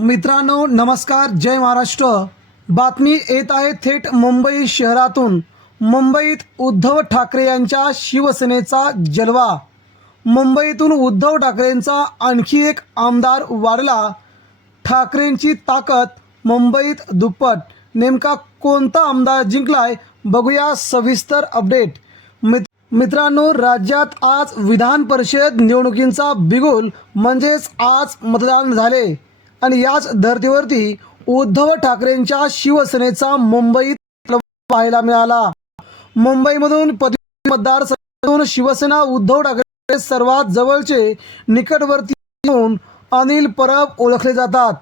मित्रांनो नमस्कार. जय महाराष्ट्र. बातमी येत आहे थेट मुंबई शहरातून. मुंबईत उद्धव ठाकरे यांच्या शिवसेनेचा जलवा. मुंबईतून उद्धव ठाकरेंचा आणखी एक आमदार वाढला. ठाकरेंची ताकद मुंबईत दुप्पट. नेमका कोणता आमदार जिंकलाय बघूया सविस्तर अपडेट. मित मित्रांनो राज्यात आज विधान परिषद निवडणुकींचा बिगुल म्हणजेच आज मतदान झाले. आणि याच धर्तीवरती उद्धव ठाकरेंच्या शिवसेनेचा मुंबईत पाहायला मिळाला. मुंबईमधून पदवी मतदारसंघातून शिवसेना उद्धव ठाकरे सर्वात जवळचे निकटवर्ती म्हणून अनिल परब ओळखले जातात.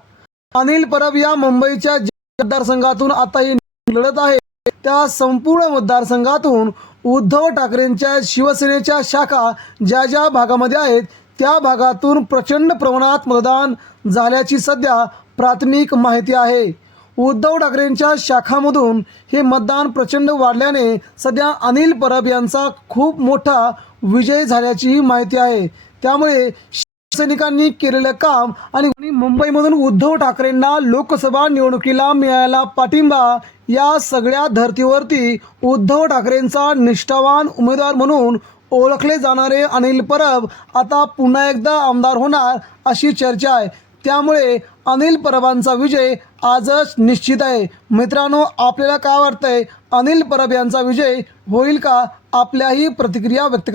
अनिल परब या मुंबईच्या मतदारसंघातून आता ही लढत आहे. त्या संपूर्ण मतदारसंघातून उद्धव ठाकरेंच्या शिवसेनेच्या शाखा ज्या ज्या भागामध्ये आहेत त्या भागातून प्रचंड प्रमाणात मतदान झाल्याची सध्या प्राथमिक माहिती आहे. उद्धव ठाकरेंच्या शाखामधून हे मतदान प्रचंड वाढल्याने सध्या अनिल परब यांचा खूप मोठा विजय झाल्याचीही माहिती आहे. त्यामुळे शिवसैनिकांनी केलेलं काम आणि मुंबईमधून उद्धव ठाकरेंना लोकसभा निवडणुकीला मिळायला पाठिंबा या सगळ्या धर्तीवरती उद्धव ठाकरेंचा निष्ठावान उमेदवार म्हणून ओळखले जाणारे अनिल परब आता पुन्हा एकदा आमदार होणार अशी चर्चा आहे. त्यामुळे अनिल परबांचा विजय आजच निश्चित आहे. मित्रांनो आपल्याला काय वाटतंय? अनिल परब यांचा विजय होईल का? आपल्याही प्रतिक्रिया व्यक्त